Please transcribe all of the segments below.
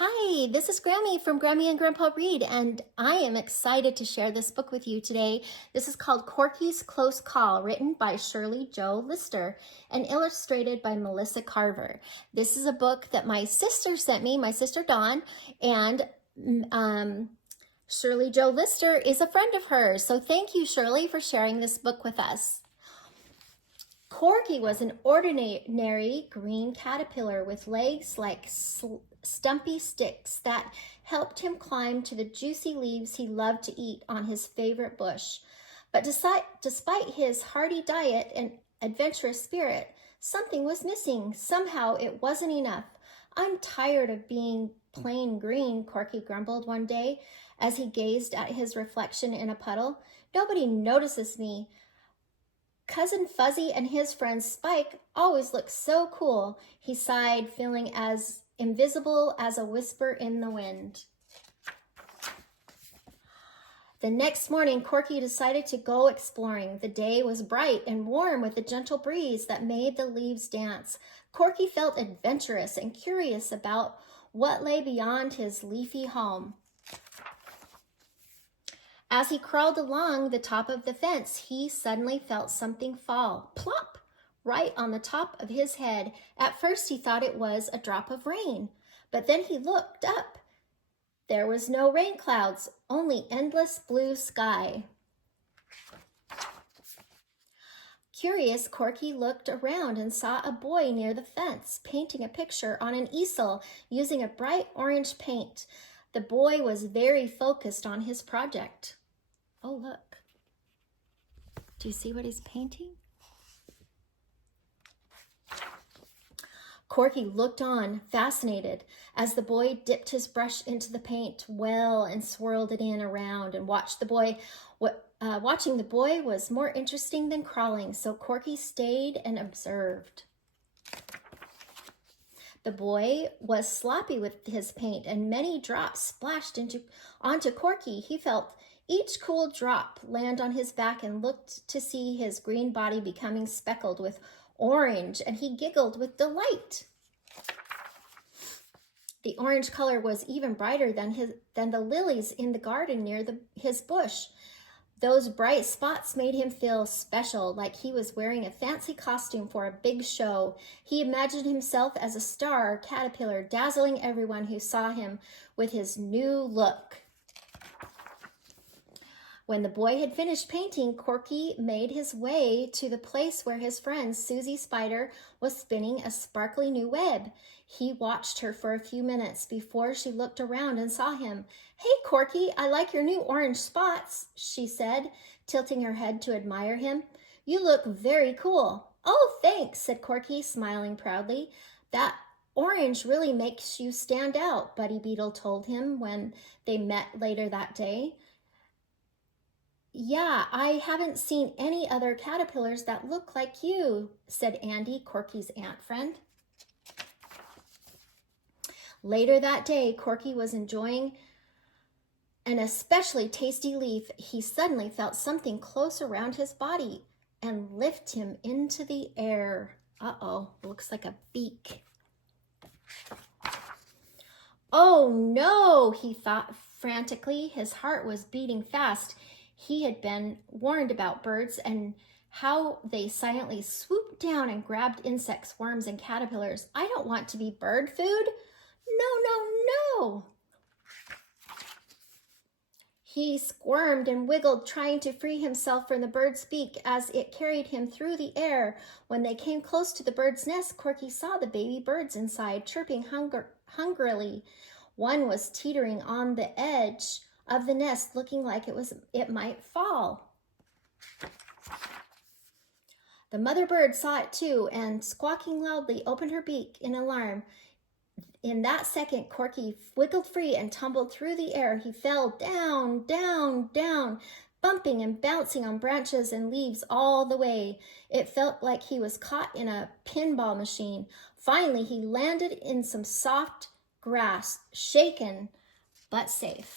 Hi, this is Grammy from Grammy and Grandpa Read, and I am excited to share this book with you today. This is called Corky's Close Call, written by Shirley Jo Lister and illustrated by Melissa Carver. This is a book that my sister sent me, my sister Dawn, and Shirley Jo Lister is a friend of hers. So thank you, Shirley, for sharing this book with us. Corky was an ordinary green caterpillar with legs like stumpy sticks that helped him climb to the juicy leaves he loved to eat on his favorite bush. But despite his hearty diet and adventurous spirit, something was missing. Somehow it wasn't enough. "I'm tired of being plain green," Corky grumbled one day as he gazed at his reflection in a puddle. "Nobody notices me. Cousin Fuzzy and his friend Spike always look so cool," he sighed, feeling as invisible as a whisper in the wind. The next morning, Corky decided to go exploring. The day was bright and warm with a gentle breeze that made the leaves dance. Corky felt adventurous and curious about what lay beyond his leafy home. As he crawled along the top of the fence, he suddenly felt something fall, plop, right on the top of his head. At first, he thought it was a drop of rain, but then he looked up. There was no rain clouds, only endless blue sky. Curious, Corky looked around and saw a boy near the fence, painting a picture on an easel using a bright orange paint. The boy was very focused on his project. Oh, look. Do you see what he's painting? Corky looked on, fascinated, as the boy dipped his brush into the paint well and swirled it in around and watched the boy. Watching the boy was more interesting than crawling, so Corky stayed and observed. The boy was sloppy with his paint, and many drops splashed onto Corky. He felt each cool drop land on his back and looked to see his green body becoming speckled with orange, and he giggled with delight. The orange color was even brighter than the lilies in the garden near his bush. Those bright spots made him feel special, like he was wearing a fancy costume for a big show. He imagined himself as a star caterpillar, dazzling everyone who saw him with his new look. When the boy had finished painting, Corky made his way to the place where his friend Susie Spider was spinning a sparkly new web. He watched her for a few minutes before she looked around and saw him. "Hey, Corky, I like your new orange spots," she said, tilting her head to admire him. "You look very cool." "Oh, thanks," said Corky, smiling proudly. "That orange really makes you stand out," Buddy Beetle told him when they met later that day. "Yeah, I haven't seen any other caterpillars that look like you," said Andy, Corky's ant friend. Later that day, Corky was enjoying an especially tasty leaf. He suddenly felt something close around his body and lift him into the air. Uh-oh, looks like a beak. "Oh no," he thought frantically. His heart was beating fast. He had been warned about birds and how they silently swooped down and grabbed insects, worms, and caterpillars. "I don't want to be bird food. No, no, no." He squirmed and wiggled, trying to free himself from the bird's beak as it carried him through the air. When they came close to the bird's nest, Corky saw the baby birds inside, chirping hungrily. One was teetering on the edge of the nest, looking like it might fall. The mother bird saw it too, and squawking loudly, opened her beak in alarm. In that second, Corky wiggled free and tumbled through the air. He fell down, down, down, bumping and bouncing on branches and leaves all the way. It felt like he was caught in a pinball machine. Finally, he landed in some soft grass, shaken but safe.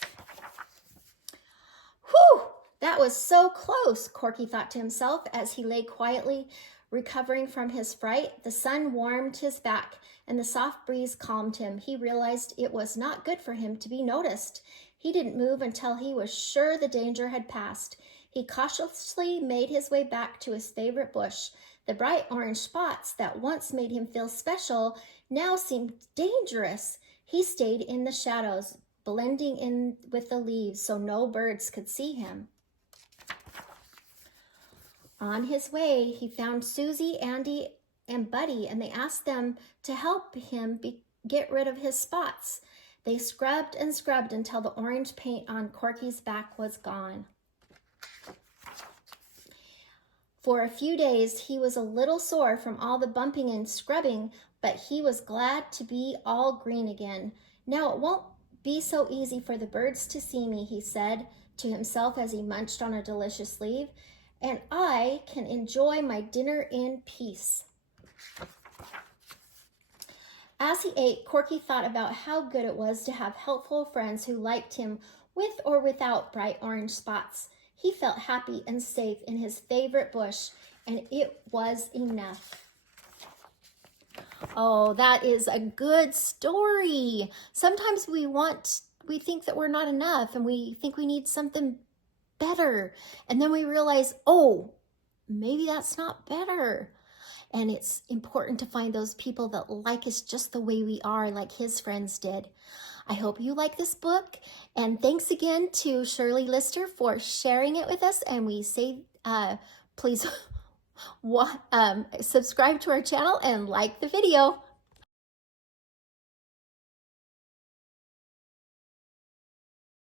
"Whew, that was so close," Corky thought to himself as he lay quietly recovering from his fright. The sun warmed his back, and the soft breeze calmed him. He realized it was not good for him to be noticed. He didn't move until he was sure the danger had passed. He cautiously made his way back to his favorite bush. The bright orange spots that once made him feel special now seemed dangerous. He stayed in the shadows, blending in with the leaves so no birds could see him. On his way, he found Susie, Andy, and Buddy, and they asked them to help him get rid of his spots. They scrubbed and scrubbed until the orange paint on Corky's back was gone. For a few days, he was a little sore from all the bumping and scrubbing, but he was glad to be all green again. Now it won't be so easy for the birds to see me, he said to himself as he munched on a delicious leaf, and I can enjoy my dinner in peace. As he ate, Corky thought about how good it was to have helpful friends who liked him with or without bright orange spots. He felt happy and safe in his favorite bush, and it was enough. Oh, that is a good story. Sometimes we think that we're not enough, and we think we need something better. And then we realize, oh, maybe that's not better. And it's important to find those people that like us just the way we are, like his friends did. I hope you like this book. And thanks again to Shirley Lister for sharing it with us. And we say, please subscribe to our channel and like the video.